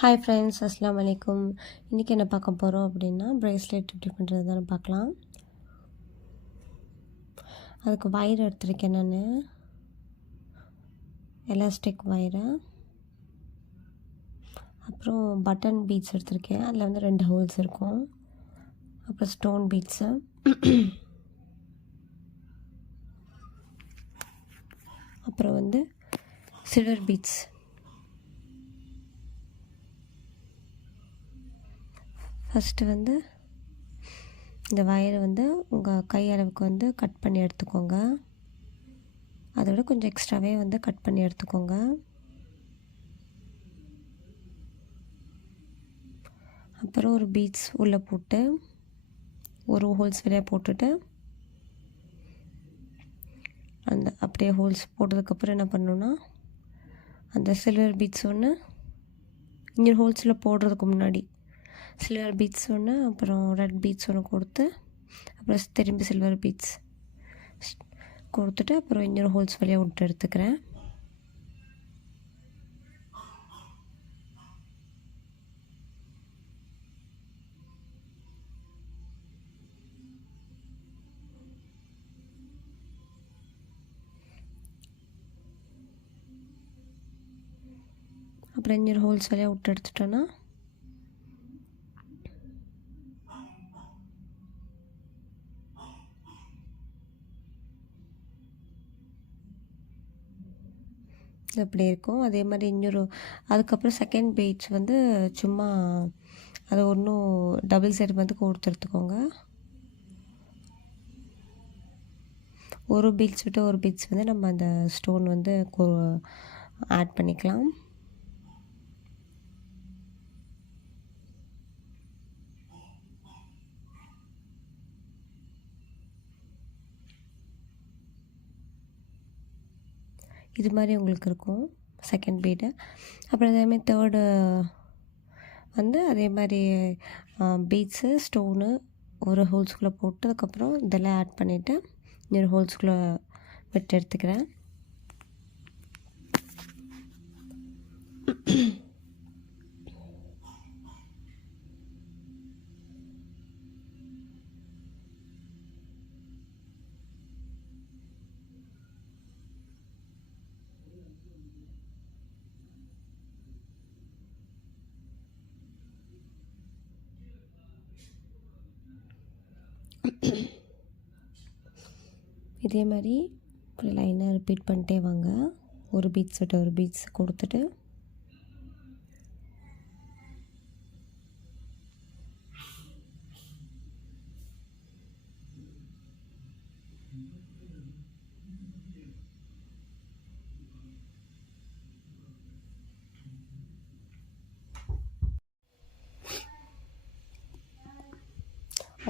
Hi friends, அஸ்ஸலாமு அலைக்கும். இன்றைக்கி என்ன பார்க்க போகிறோம் அப்படின்னா, ப்ரேஸ்லெட் எப்படி பண்ணுறது தானே பார்க்கலாம். அதுக்கு வயர் எடுத்துருக்கேன் நான், எலாஸ்டிக் வயரை. அப்புறம் பட்டன் பீட்ஸ் எடுத்திருக்கேன், அதில் வந்து 2 ஹோல்ஸ் இருக்கும். அப்புறம் ஸ்டோன் பீட்ஸு, அப்புறம் வந்து சில்வர் பீட்ஸ். ஃபஸ்ட்டு வந்து இந்த வயரை வந்து உங்கள் கை அளவுக்கு வந்து கட் பண்ணி எடுத்துக்கோங்க. அதை விட கொஞ்சம் எக்ஸ்ட்ராவே வந்து கட் பண்ணி எடுத்துக்கோங்க. அப்புறம் ஒரு பீட்ஸ் உள்ளே போட்டு ஒரு ஹோல்ஸ் வழியாக போட்டுட்டு அந்த அப்படியே ஹோல்ஸ் போட்டதுக்கப்புறம் என்ன பண்ணணுன்னா, அந்த சில்வர் பீட்ஸ் ஒன்று இன்னொரு ஹோல்ஸில் போடுறதுக்கு முன்னாடி சில்வர் பீட்ஸ் ஒன்று, அப்புறம் ரெட் பீட்ஸ் ஒன்று கொடுத்து, அப்புறம் திரும்பி சில்வர் பீட்ஸ் கொடுத்துட்டு அப்புறம் இன்னொரு ஹோல்ஸ் வழியாக விட்டு எடுத்துக்கிறேன். அப்புறம் இன்னொரு ஹோல்ஸ் வழியாக விட்டு எடுத்துட்டோன்னா அப்படி இருக்கும். அதே மாதிரி இன்னொரு அதுக்கப்புறம் செகண்ட் பீட்ஸ் வந்து சும்மா அது ஒன்றும் டபுள் சைடு வந்து கொடுத்து எடுத்துக்கோங்க. ஒரு பீட்ஸ் விட்டு ஒரு பீட்ஸ் வந்து நம்ம அந்த ஸ்டோன் வந்து ஆட் பண்ணிக்கலாம். இது மாதிரி உங்களுக்கு இருக்கும் செகண்ட் பீடு. அப்புறம் அதேமாதிரி தேர்டு வந்து அதே மாதிரி பீட்ஸு ஸ்டோனு ஒரு ஹோல்ஸ்குள்ளே போட்டு அதுக்கப்புறம் இதெல்லாம் ஆட் பண்ணிவிட்டு இன்னொரு ஹோல்ஸ்குள்ளே விட்டு எடுத்துக்கிறேன். இதே மாதிரி இப்படி லைனாக ரிப்பீட் பண்ணிட்டே வாங்க. ஒரு பீட்ஸ் விட்டு ஒரு பீட்ஸ் கொடுத்துட்டு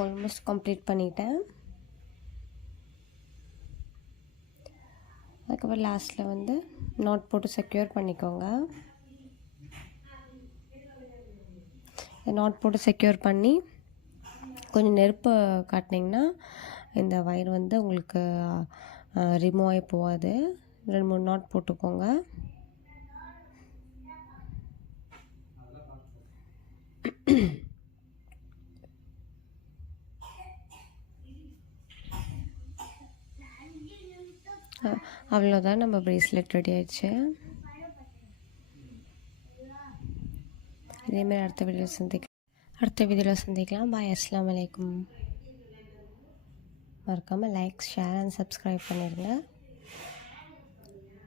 ஆல்மோஸ்ட் கம்ப்ளீட் பண்ணிட்டேன். அதுக்கப்புறம் லாஸ்ட்டில் வந்து நாட் போட்டு செக்யூர் பண்ணிக்கோங்க. நாட் போட்டு செக்யூர் பண்ணி கொஞ்சம் நெருப்பு காட்டினீங்கன்னா இந்த வயர் வந்து உங்களுக்கு ரிமூவ் ஆகி போகாது. 2-3 நாட் போட்டுக்கோங்க. அவ்வளோதான், நம்ம ப்ரேஸ்லெட் ரெடி ஆயிடுச்சு. இதேமாதிரி அடுத்த வீடியோவில் சந்திக்கலாம். பாய், அஸ்ஸலாமு அலைக்கும். மறக்காமல் லைக், ஷேர் அண்ட் சப்ஸ்கிரைப் பண்ணிடுங்க.